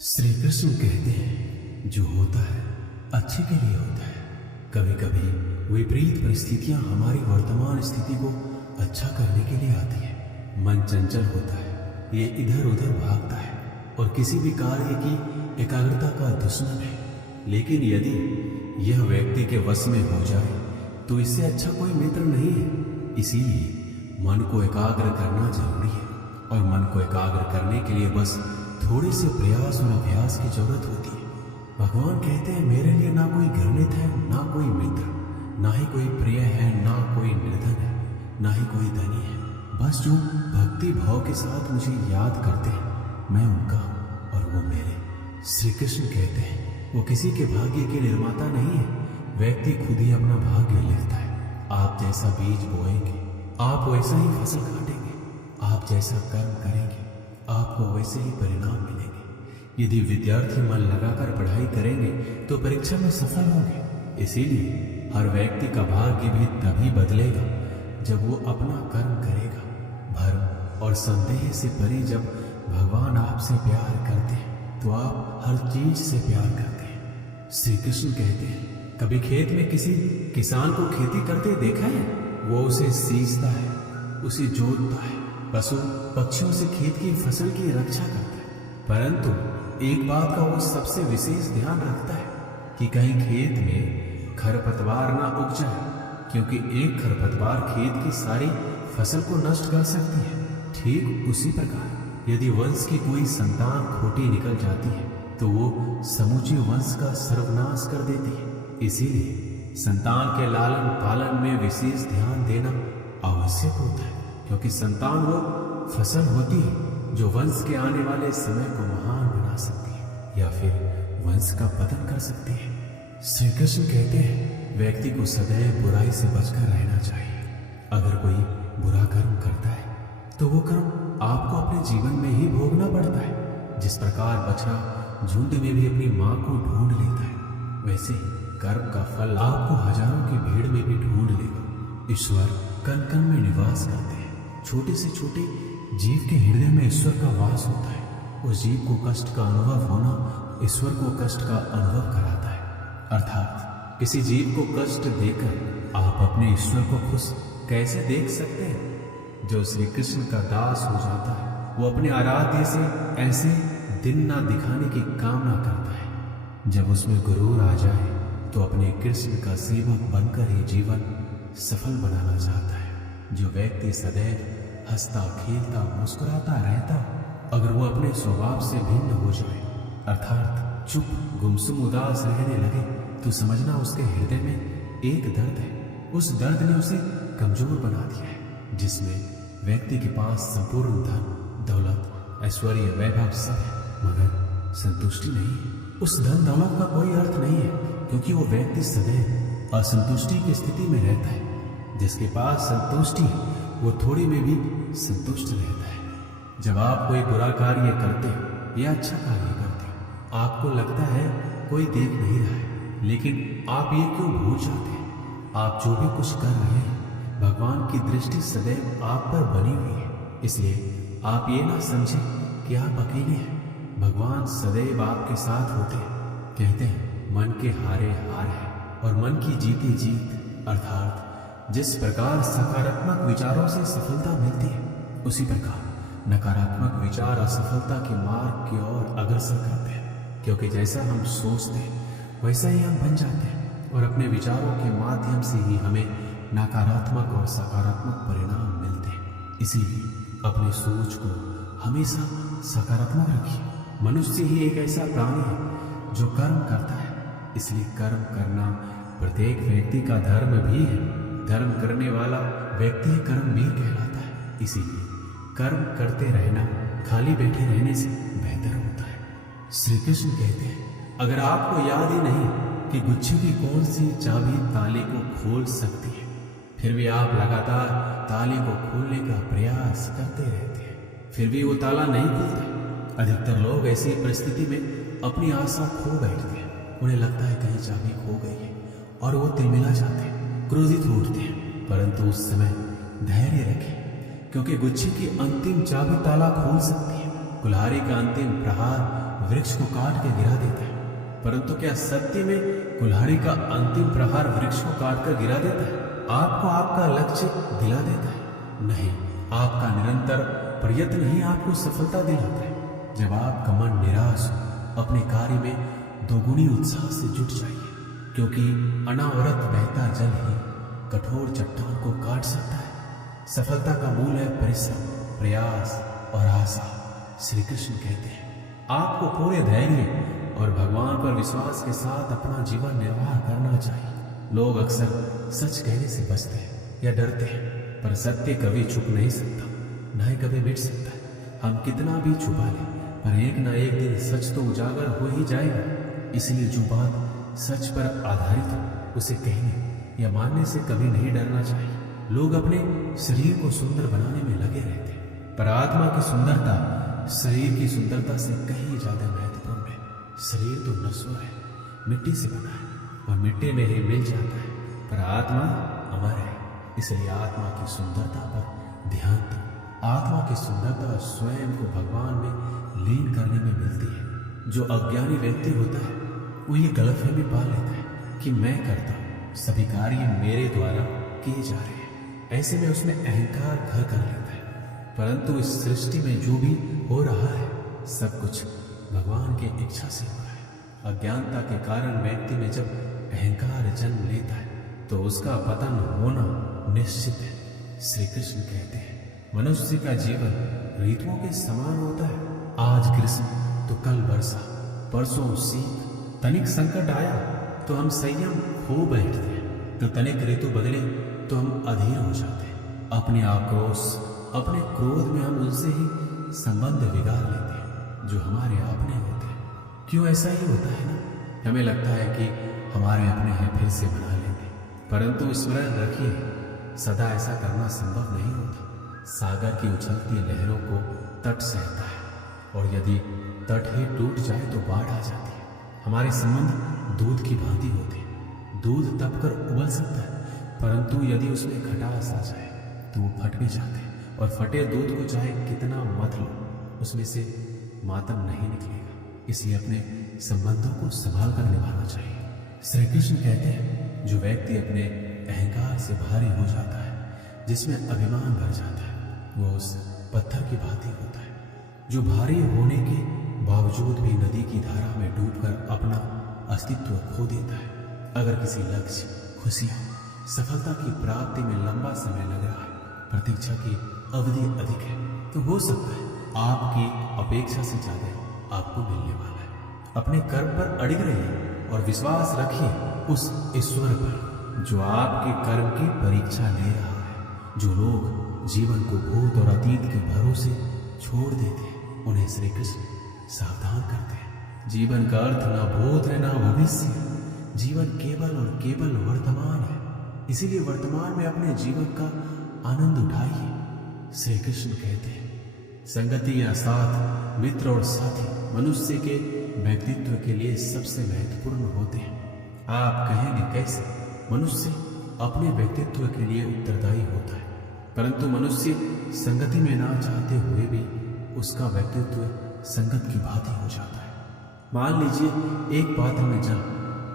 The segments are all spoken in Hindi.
श्री कृष्ण कहते हैं जो होता है अच्छे के लिए होता है। कभी कभी विपरीत परिस्थितियां हमारी वर्तमान स्थिति को अच्छा करने के लिए आती है। मन चंचल होता है, ये इधर उधर भागता है और किसी भी कार्य की एकाग्रता का दुश्मन है। लेकिन यदि यह व्यक्ति के वश में हो जाए तो इससे अच्छा कोई मित्र नहीं है। इसीलिए मन को एकाग्र करना जरूरी है और मन को एकाग्र करने के लिए बस थोड़े से प्रयास और अभ्यास की जरूरत होती है। भगवान कहते हैं मेरे लिए ना कोई घृणित है, ना कोई मित्र, ना ही कोई प्रिय है, ना कोई निर्धन है, ना ही कोई धनी है। बस जो भक्ति भाव के साथ मुझे याद करते हैं मैं उनका हूं और वो मेरे। श्री कृष्ण कहते हैं वो किसी के भाग्य के निर्माता नहीं है, व्यक्ति खुद ही अपना भाग्य लिखता है। आप जैसा बीज बोएंगे आप वैसा ही फसल काटेंगे, आप जैसा कर्म करेंगे आपको वैसे ही परिणाम मिलेंगे। यदि विद्यार्थी मन लगाकर पढ़ाई करेंगे तो परीक्षा में सफल होंगे। इसीलिए हर व्यक्ति का भाग्य भी तभी बदलेगा जब वो अपना कर्म करेगा। भर्म और संदेह से परे जब भगवान आपसे प्यार करते हैं तो आप हर चीज से प्यार करते हैं। श्री कृष्ण कहते हैं कभी खेत में किसी किसान को खेती करते देखा है? वो उसे सींचता है, उसे जोतता है, पशु पक्षियों से खेत की फसल की रक्षा करता है। परंतु एक बात का वो सबसे विशेष ध्यान रखता है कि कहीं खेत में खरपतवार ना उग जाए, क्योंकि एक खरपतवार खेत की सारी फसल को नष्ट कर सकती है। ठीक उसी प्रकार यदि वंश की कोई संतान खोटी निकल जाती है तो वो समूचे वंश का सर्वनाश कर देती है। इसीलिए संतान के लालन पालन में विशेष ध्यान देना आवश्यक होता है, क्योंकि संतान वो फसल होती है जो वंश के आने वाले समय को महान बना सकती है या फिर वंश का पतन कर सकती है। श्री कृष्ण कहते हैं व्यक्ति को सदैव बुराई से बचकर रहना चाहिए। अगर कोई बुरा कर्म करता है तो वो कर्म आपको अपने जीवन में ही भोगना पड़ता है। जिस प्रकार बछड़ा झुंड में भी अपनी माँ को ढूंढ लेता है, वैसे ही कर्म का फल आपको हजारों की भीड़ में भी ढूंढ लेगा। ईश्वर कण कण में निवास करते हैं। छोटे से छोटे जीव के हृदय में ईश्वर का वास होता है। उस जीव को कष्ट का अनुभव होना ईश्वर को कष्ट का अनुभव कराता है। अर्थात किसी जीव को कष्ट देकर आप अपने ईश्वर को खुश कैसे देख सकते हैं? जो श्री कृष्ण का दास हो जाता है वो अपने आराध्य से ऐसे दिन ना दिखाने की कामना करता है। जब उसमें गुरूर आ जाए तो अपने कृष्ण का सेवक बनकर ही जीवन सफल बनाना चाहता है। जो व्यक्ति सदैव हंसता खेलता मुस्कुराता रहता, अगर वो अपने स्वभाव से भिन्न हो जाए अर्थात चुप गुमसुम उदास रहने लगे तो समझना उसके हृदय में एक दर्द है। उस दर्द ने उसे कमजोर बना दिया है। जिसमें व्यक्ति के पास संपूर्ण धन दौलत ऐश्वर्य वैभव सब है मगर संतुष्टि नहीं है। उस धन दौलत का कोई अर्थ नहीं है, क्योंकि वो व्यक्ति सदैव असंतुष्टि की स्थिति में रहता है। जिसके पास संतुष्टि है वो थोड़ी में भी संतुष्ट रहता है। जब आप कोई बुरा कार्य करते हो या अच्छा कार्य करते हो आपको लगता है कोई देख नहीं रहा है, लेकिन आप ये क्यों भूल जाते हैं आप जो भी कुछ कर रहे हैं भगवान की दृष्टि सदैव आप पर बनी हुई है। इसलिए आप ये ना समझें कि आप अकेले हैं, भगवान सदैव आपके साथ होते हैं। कहते हैं मन के हारे हार है और मन की जीती जीत। अर्थात जिस प्रकार सकारात्मक विचारों से सफलता मिलती है उसी प्रकार नकारात्मक विचार असफलता के मार्ग की ओर अग्रसर करते हैं। क्योंकि जैसा हम सोचते हैं वैसा ही हम बन जाते हैं और अपने विचारों के माध्यम से ही हमें नकारात्मक और सकारात्मक परिणाम मिलते हैं। इसीलिए अपनी सोच को हमेशा सकारात्मक रखिए। मनुष्य ही एक ऐसा प्राणी है जो कर्म करता है, इसलिए कर्म करना प्रत्येक व्यक्ति का धर्म भी है। धर्म करने वाला व्यक्ति कर्मवीर कहलाता है। इसीलिए कर्म करते रहना खाली बैठे रहने से बेहतर होता है। श्री कृष्ण कहते हैं अगर आपको याद ही नहीं कि गुच्छे की कौन सी चाबी ताले को खोल सकती है, फिर भी आप लगातार ताले को खोलने का प्रयास करते रहते हैं, फिर भी वो ताला नहीं खुलता। अधिकतर लोग ऐसी परिस्थिति में अपनी आशा खो बैठते हैं। उन्हें लगता है कहीं चाबी खो गई है और वो तिलमिला जाते हैं, क्रोधित उठते हैं। परंतु उस समय धैर्य रखें, क्योंकि गुच्छे की अंतिम चाबी ताला खोल सकती है। कुल्हाड़ी का अंतिम प्रहार वृक्ष को काट के गिरा देता है, परंतु क्या सत्य में कुल्हाड़ी का अंतिम प्रहार वृक्ष को काट कर गिरा देता है? आपको आपका लक्ष्य दिला देता है? नहीं, आपका निरंतर प्रयत्न ही आपको सफलता दिलाता है। जब आपका मन निराश हो, अपने कार्य में दोगुनी उत्साह से जुट जाइए, क्योंकि अनावरत बहता जल ही कठोर चट्टान को काट सकता है। सफलता का मूल है परिश्रम, प्रयास और आशा। श्री कृष्ण कहते हैं आपको पूरे धैर्य और भगवान पर विश्वास के साथ अपना जीवन निर्वाह करना चाहिए। लोग अक्सर सच कहने से बचते हैं या डरते हैं, पर सत्य कभी छुप नहीं सकता, न ही कभी मिट सकता है। हम कितना भी छुपा लें, पर एक ना एक दिन सच तो उजागर हो ही जाएगा। इसलिए जो बात सच पर आधारित हो, उसे कहने या मानने से कभी नहीं डरना चाहिए। लोग अपने शरीर को सुंदर बनाने में लगे रहते हैं, पर आत्मा की सुंदरता शरीर की सुंदरता से कहीं ज्यादा महत्वपूर्ण है। शरीर तो नश्वर है, मिट्टी से बना है और मिट्टी में ही मिल जाता है, पर आत्मा अमर है। इसलिए आत्मा की सुंदरता पर ध्यान दो। आत्मा की सुंदरता स्वयं को भगवान में लीन करने में मिलती है। जो अज्ञानी व्यक्ति होता है वो ये गलतफहमी पा लेता है कि मैं करता हूँ, सभी कार्य मेरे द्वारा किए जा रहे हैं। ऐसे में उसमें अहंकार घर कर लेता है। परंतु इस सृष्टि में जो भी हो रहा है सब कुछ भगवान की इच्छा से हो रहा है। अज्ञानता के कारण व्यक्ति में जब अहंकार जन्म लेता है तो उसका पतन होना निश्चित है। श्री कृष्ण कहते हैं मनुष्य का जीवन ऋतुओं के समान होता है। आज ग्रीष्म तो कल वर्षा, परसों शीत। तनिक संकट आया तो हम संयम खो बैठते हैं, तो तनिक ऋतु बदले तो हम अधीर हो जाते हैं। अपने आक्रोश, अपने क्रोध में हम उनसे ही संबंध बिगाड़ लेते हैं जो हमारे अपने होते हैं। क्यों ऐसा ही होता है ना? हमें लगता है कि हमारे अपने हैं, फिर से बना लेंगे, परंतु स्मरण रखिए सदा ऐसा करना संभव नहीं होता। सागर की उछलती लहरों को तट सहता है, और यदि तट ही टूट जाए तो बाढ़ आ जाती है। हमारे संबंध दूध की भांति होते हैं। दूध तपकर उबल सकता है, परंतु यदि उसमें खटास आ जाए तो वो फट भी जाते हैं, और फटे दूध को चाहे कितना मत लो, उसमें से मातम नहीं निकलेगा। इसलिए अपने संबंधों को संभाल कर निभाना चाहिए। श्री कृष्ण कहते हैं जो व्यक्ति अपने अहंकार से भारी हो जाता है, जिसमें अभिमान भर जाता है, वो उस पत्थर की भांति होता है जो भारी होने के बावजूद भी नदी की धारा में डूबकर अपना अस्तित्व खो देता है। अगर किसी लक्ष्य, खुशियां, सफलता की प्राप्ति में लंबा समय लग रहा है, प्रतीक्षा की अवधि अधिक है, तो हो सकता है आपकी अपेक्षा से ज्यादा आपको मिलने वाला है। अपने कर्म पर अड़िग रहिए और विश्वास रखिए उस ईश्वर पर जो आपके कर्म की परीक्षा ले रहा है। जो लोग जीवन को भूत और अतीत के भरोसे छोड़ देते हैं, उन्हें श्री कृष्ण सावधान करते हैं। जीवन का अर्थ ना भूत है ना भविष्य। जीवन केवल और केवल वर्तमान है। इसीलिए वर्तमान में अपने जीवन का आनंद उठाइए। श्री कृष्ण कहते हैं संगति या साथ, मित्र और साथी मनुष्य के व्यक्तित्व के लिए सबसे महत्वपूर्ण होते हैं। आप कहेंगे कैसे? मनुष्य अपने व्यक्तित्व के लिए उत्तरदायी होता है, परंतु मनुष्य संगति में ना चाहते हुए भी उसका व्यक्तित्व संगत की भांति हो जाता है। मान लीजिए एक पात्र में जल,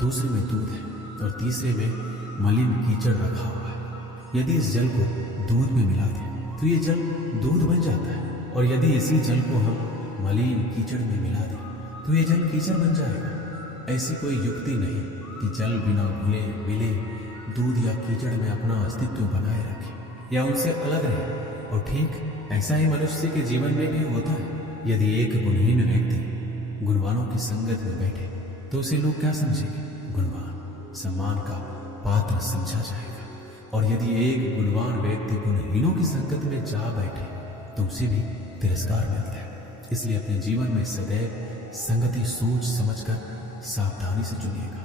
दूसरे में दूध है और तीसरे में मलिन कीचड़ रखा हुआ है। यदि इस जल को दूध में मिला दें तो ये जल दूध बन जाता है, और यदि इसी जल को हम मलिन कीचड़ में मिला दें तो ये जल कीचड़ बन जाएगा। ऐसी कोई युक्ति नहीं कि जल बिना घुले मिले दूध या कीचड़ में अपना अस्तित्व बनाए रखे या उनसे अलग रहे। और ठीक ऐसा ही मनुष्य के जीवन में भी होता है। यदि एक गुणहीन व्यक्ति गुणवानों की संगत में बैठे तो उसे लोग क्या समझेंगे? गुणवान, सम्मान का पात्र समझा जाएगा। और यदि एक गुणवान व्यक्ति गुणहीनों की संगत में जा बैठे तो उसे भी तिरस्कार मिलता है। इसलिए अपने जीवन में सदैव संगति सोच समझकर सावधानी से चुनिएगा।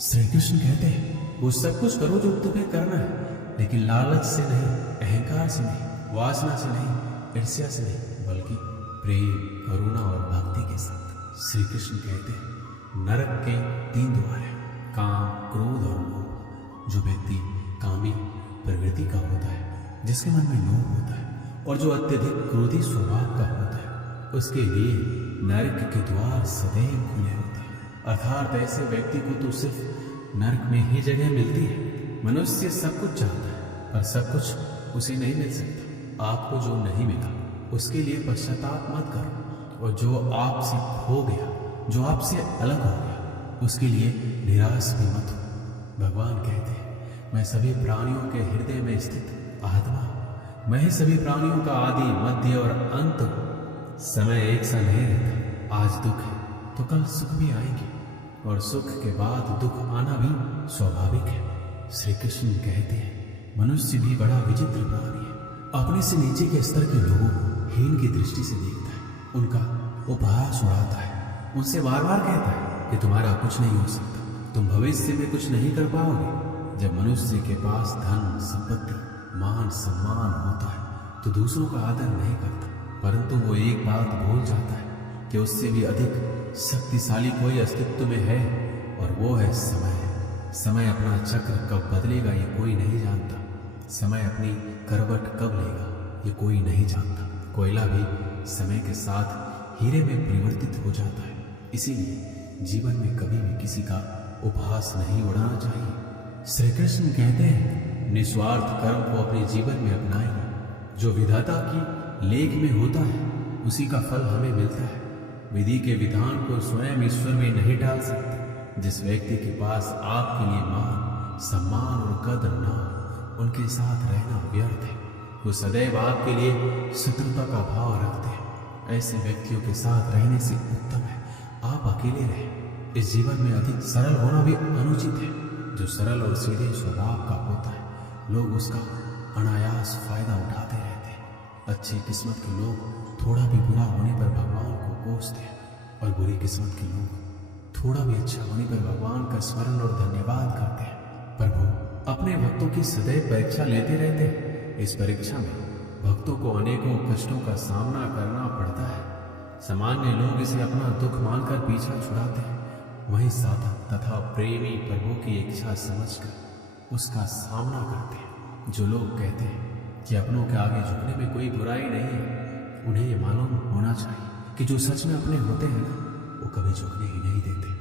श्री कृष्ण कहते हैं वो सब कुछ करो जो तुम्हें करना है, लेकिन लालच से नहीं, अहंकार से नहीं, वासना से नहीं, ईर्ष्या से नहीं, बल्कि प्रेम, करुणा और भक्ति के साथ। श्री कृष्ण कहते हैं नरक के 3 द्वार हैं, काम, क्रोध और लोभ। जो व्यक्ति कामी प्रवृत्ति का होता है, जिसके मन में लोभ होता है और जो अत्यधिक क्रोधी स्वभाव का होता है, उसके लिए नरक के द्वार सदैव खुले होते हैं। अर्थात ऐसे व्यक्ति को तो सिर्फ नरक में ही जगह मिलती है। मनुष्य सब कुछ चाहता है पर सब कुछ उसे नहीं मिल सकता। आपको जो नहीं मिला उसके लिए पश्चाताप मत करो, और जो आपसे खो गया, जो आपसे अलग हो गया, उसके लिए निराश भी मत हो। भगवान कहते हैं, मैं सभी प्राणियों के हृदय में स्थित आत्मा हूं। मैं ही सभी प्राणियों का आदि, मध्य और अंत हूं। समय एक सा नहीं रहता। आज दुख है तो कल सुख भी आएंगे, और सुख के बाद दुख आना भी स्वाभाविक है। श्री कृष्ण कहते हैं, मनुष्य भी बड़ा विचित्र प्राणी है। अपने से नीचे के स्तर के लोगों को हीन की दृष्टि से देखता है, उनका उपहास उड़ाता है, उनसे बार बार कहता है कि तुम्हारा कुछ नहीं हो सकता, तुम भविष्य में कुछ नहीं कर पाओगे। जब मनुष्य के पास धन, संपत्ति, मान, सम्मान होता है तो दूसरों का आदर नहीं करता, परंतु वो एक बात भूल जाता है कि उससे भी अधिक शक्तिशाली कोई अस्तित्व में है, और वो है समय। समय अपना चक्र कब बदलेगा ये कोई नहीं जानता। समय अपनी करवट कब लेगा ये कोई नहीं जानता। कोयला भी समय के साथ हीरे में परिवर्तित हो जाता है। इसीलिए जीवन में कभी भी किसी का उपहास नहीं उड़ाना चाहिए। श्री कृष्ण कहते हैं, निस्वार्थ कर्म को अपने जीवन में अपनाएं। जो विधाता की लेख में होता है उसी का फल हमें मिलता है। विधि के विधान को स्वयं ईश्वर में नहीं डाल सकते। जिस व्यक्ति के पास आपके लिए मान, सम्मान और कदर न हो, उनके साथ रहना व्यर्थ है। वो सदैव आपके लिए शत्रुता का भाव रखते हैं। ऐसे व्यक्तियों के साथ रहने से उत्तम है आप अकेले रहें। इस जीवन में अधिक सरल होना भी अनुचित है। जो सरल और सीधे स्वभाव का होता है, लोग उसका अनायास फायदा उठाते रहते हैं। अच्छी किस्मत के लोग थोड़ा भी बुरा होने पर भगवान को कोसते हैं, और बुरी किस्मत के लोग थोड़ा भी अच्छा होने पर भगवान का स्मरण और धन्यवाद करते हैं। प्रभु अपने भक्तों की सदैव परीक्षा लेते रहते हैं। इस परीक्षा में भक्तों को अनेकों कष्टों का सामना करना पड़ता है। सामान्य लोग इसे अपना दुख मानकर पीछा छुड़ाते हैं, वहीं साधक तथा प्रेमी प्रभु की इच्छा समझकर उसका सामना करते हैं। जो लोग कहते हैं कि अपनों के आगे झुकने में कोई बुराई नहीं है, उन्हें ये मालूम होना चाहिए कि जो सच में अपने होते हैं ना, वो कभी झुकने ही नहीं देते।